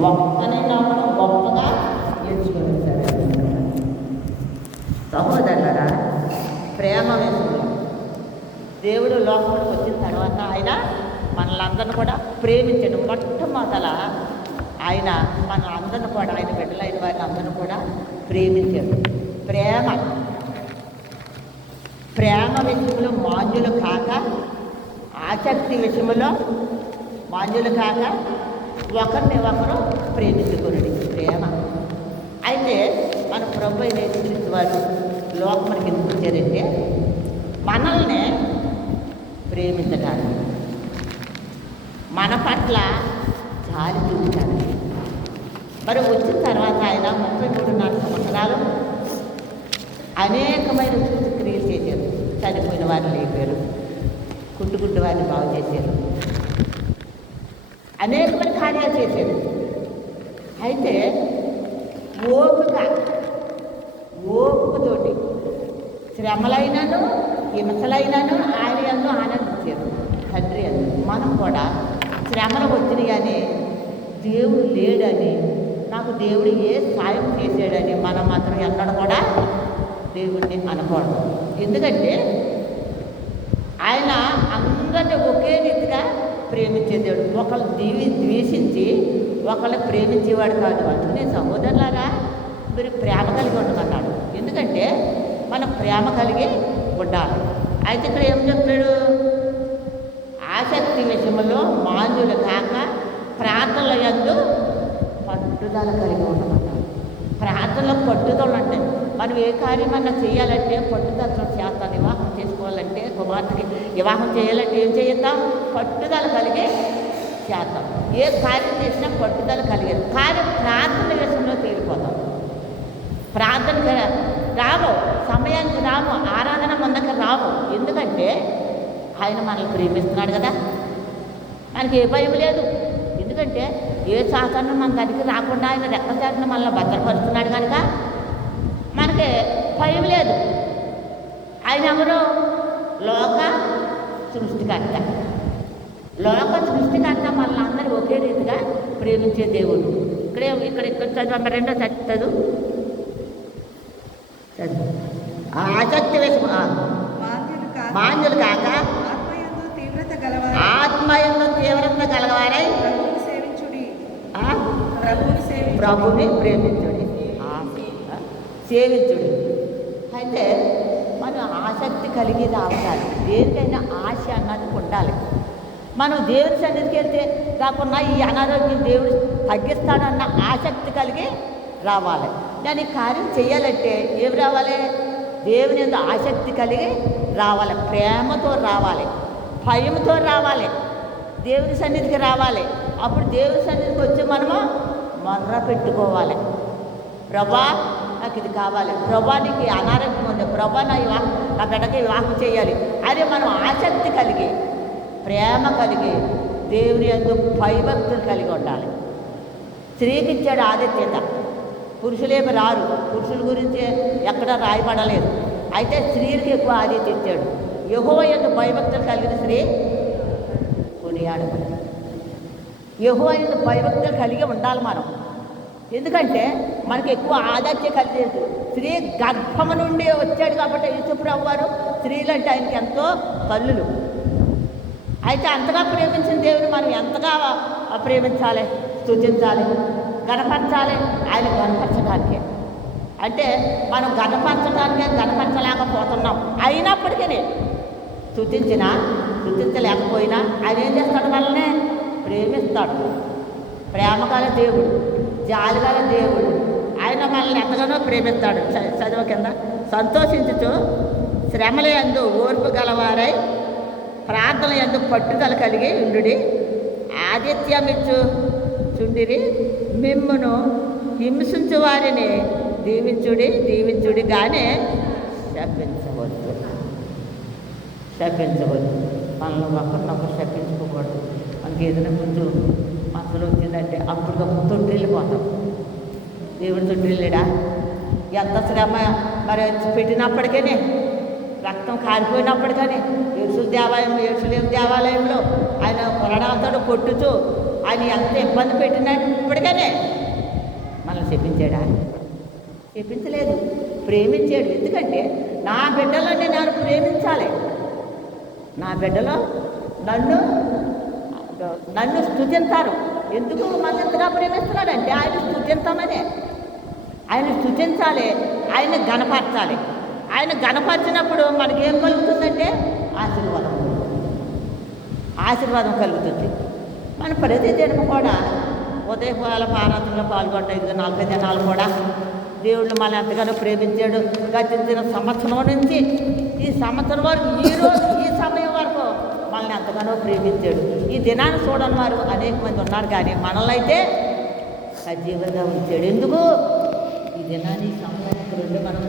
వక్తని నవ్వడం గొప్పగా ఎంచుకుంటారు సహోదరులరా ప్రేమ దేవుడు లోకంలోకి వచ్చిన తర్వాత ఆయన మనలందరిని కూడా ప్రేమించడం. మొట్టమొదల ఆయన మన అందరిని కూడా ఆయన బిడ్డలైన వారిని అందరిని కూడా ప్రేమించాడు. ప్రేమ. ప్రేమ విషయంలో మాంజులు కాక ఆసక్తి విషయంలో మాంజులు కాక ఒకరిని ఒకరు ప్రేమించుకున్నాడు ప్రేమ. అయితే మన ప్రభు అయిన యేసుక్రీస్తు వారు లోకమునికి ఎందుకు వచ్చారంటే మనల్ని ప్రేమించడానికి మన పట్ల జాలి చూపించడానికి మరి వచ్చిన తర్వాత ఆయన ముప్పై మూడున్నర సంవత్సరాలు అనేకమైన సూచక్రియలు చేశారు. చనిపోయిన వారిని లేపారు. కుట్టుకుంటు వారిని బాగు చేశారు. అనేక కార్యాలు చేసేది. అయితే ఓపిక ఓపికతోటి శ్రమలైనను హింసలైనను ఆయన ఎందు ఆనందించారు తండ్రి అని మనం కూడా శ్రమలు వచ్చినాయి కానీ దేవుడు లేడని నాకు దేవుడు ఏ సాయం చేశాడని మనం మాత్రం ఎక్కడ కూడా దేవుడిని అనకూడదు ఎందుకంటే ఆయన ప్రేమించే దేవుడు ఒకళ్ళు దీవి ద్వేషించి ఒకళ్ళు ప్రేమించేవాడు కాదు. అందుకనే సహోదరులారా మీరు ప్రేమ కలిగి ఉండమన్నాడు ఎందుకంటే మనం ప్రేమ కలిగి ఉండాలి. అయితే ఇక్కడ ఏం చెప్పాడు ఆసక్తి విషయంలో మాంద్యులు కాక ప్రార్థనల ఎందు పట్టుదల కలిగి ఉండమన్నాడు ప్రార్థనలో పట్టుదల అంటే మనం ఏ కార్యమన్నా చేయాలంటే పట్టుదలతో చేస్తాం వివాహం చేసుకోవాలంటే కుమార్తెకి వివాహం చేయాలంటే ఏం చేద్దాం పట్టుదల కలిగి చేద్దాం ఏ కార్యం చేసినా పట్టుదల కలిగేది. కార్యం ప్రార్థన విషయంలో తేలిపోతాం. ప్రార్థన రావు సమయానికి రాము ఆరాధన ముందకి రావు ఎందుకంటే ఆయన మనల్ని ప్రేమిస్తున్నాడు కదా. మనకి ఏ భయం లేదు. ఎందుకంటే ఏ శాసనం మన దగ్గరికి రాకుండా ఆయన రెక్కచాటున మనల్ని భద్రపరుస్తున్నాడు కనుక భయం లేదు. ఆయన ఎవరు? లోక సృష్టికర్త. లోక సృష్టికర్త మనల్ని అందరూ ఒకే రీతిగా ప్రేమించే దేవుడు. ఇక్కడే ఇక్కడ ఇక్కడ చదువు రెండో చదువు చదువు. ఆసక్తి వేసు మాంద్యులు కాక ఆత్మయంలో తీవ్రత కలవారై ప్రభుని ప్రేమించుడి. సేవించుడు అయితే మనం ఆసక్తి కలిగేది రావాలి దేనికైనా ఆశ అన్నది ఉండాలి. మనం దేవుని సన్నిధికి వెళ్తే కాకుండా ఈ అనారోగ్యం దేవుడు తగ్గిస్తాడన్న ఆసక్తి కలిగి రావాలి. దాని కార్యం చేయాలంటే ఏమి రావాలి? దేవుని యొక్క ఆసక్తి కలిగి రావాలి. ప్రేమతో రావాలి. భయంతో రావాలి. దేవుని సన్నిధికి రావాలి. అప్పుడు దేవుని సన్నిధికి వచ్చి మనము మొర్ర పెట్టుకోవాలి. ప్రభా నాకు ఇది కావాలి. ప్రభా నీకు అనారోగ్యం ఉంది. ప్రభా నా వివాహం నా బిడ్డకి వివాహం చేయాలి అదే మనం ఆసక్తి కలిగి ప్రేమ కలిగి దేవుని ఎందు భయభక్తులు కలిగి ఉండాలి. స్త్రీకి ఇచ్చాడు ఆదిత్యత పురుషులేమి రారు. పురుషుల గురించి ఎక్కడ రాయబడలేదు. అయితే స్త్రీలకు ఎక్కువ ఆదిత్య ఇచ్చాడు. యహో ఎందు భయభక్తులు కలిగిన స్త్రీ కొనియాడబడి యహో ఎందు భయభక్తులు కలిగి ఉండాలి మనం. ఎందుకంటే మనకి ఎక్కువ ఆదాత్య కలిగేది స్త్రీ గర్భము నుండి వచ్చాడు కాబట్టి యేసుప్రభు వారు స్త్రీలంటే ఆయనకి ఎంతో కల్లులు. అయితే అంతగా ప్రేమించిన దేవుని మనం ఎంతగా ప్రేమించాలి? స్తుతించాలి? గణపరచాలి? ఆయన గణపరచడానికే. అంటే మనం గణపరచడానికే గణపరచలేకపోతున్నాం. అయినప్పటికీ స్తుతించినా స్తుతించలేకపోయినా ఆయన ఏం చేస్తాడు మనల్ని ప్రేమిస్తాడు. ప్రేమగల దేవుడు. జాలిగల దేవుడు. ఆయన మనల్ని ఎంతగానో ప్రేమిస్తాడు. చ- చదువు కింద. సంతోషించుతూ శ్రమల యందు ఓర్పు గలవారై ప్రార్థన ఎందు పట్టుదల కలిగి ఉండుడి. ఆదిత్యమిచ్చు చుండిరి. మిమ్మును హింసించు వారిని దీవించుడి దీవించుడి కానీ శపించవద్దు. శపించవద్దు. మనల్ని ఒకరినొకరు శపించుకోకూడదు. మనకి ఏదైనా కొంచెం మనసులో వచ్చిందంటే అప్పుడు తొట్టిల్లిపోతాం దేవుడు వెళ్ళాడా? ఎంత శ్రమ మరి పెట్టినప్పటికీనే రక్తం కారిపోయినప్పటికనే ఎరుసలు దేవాలయం ఎరుసలేం దేవాలయంలో ఆయన కొరడాలతో కొట్టుతూ ఆయన ఎంత ఇబ్బంది పెట్టినప్పటికనే మనం చెప్పించాడా చెప్పించలేదు ప్రేమించాడు. ఎందుకంటే నా బిడ్డలని నేను ప్రేమించాలి. నా బిడ్డలు నన్ను నన్ను స్థుతించారు ఎందుకు మన ఎంతగా ప్రేమిస్తున్నాడంటే ఆయన స్థుతించమనే. ఆయన స్థుతించాలి ఆయన గణపరచాలి ఆయన గణపరిచినప్పుడు మనకేం కలుగుతుందంటే ఆశీర్వాదం. ఆశీర్వాదం కలుగుతుంది. మన ప్రతి దినం కూడా ఉదయకాల ఆరాధనలో పాల్గొంటాయి ఇదిగో నలభై దినాలు కూడా దేవుడు మన ఎంతగానో ప్రేమించాడు. గతించిన సంవత్సరం నుంచి ఈ సంవత్సరం వరకు ఈ రోజు ఈ సమయం వరకు మనల్ని ఎంతగానో ప్రేమించాడు. ఈ దినాన్ని చూడని వారు అనేక మంది ఉన్నారు కానీ మనల్ని అయితే సజీవంగా ఉంచాడు. ఎందుకు? ఈ దినాన్ని ఈ రెండు మనం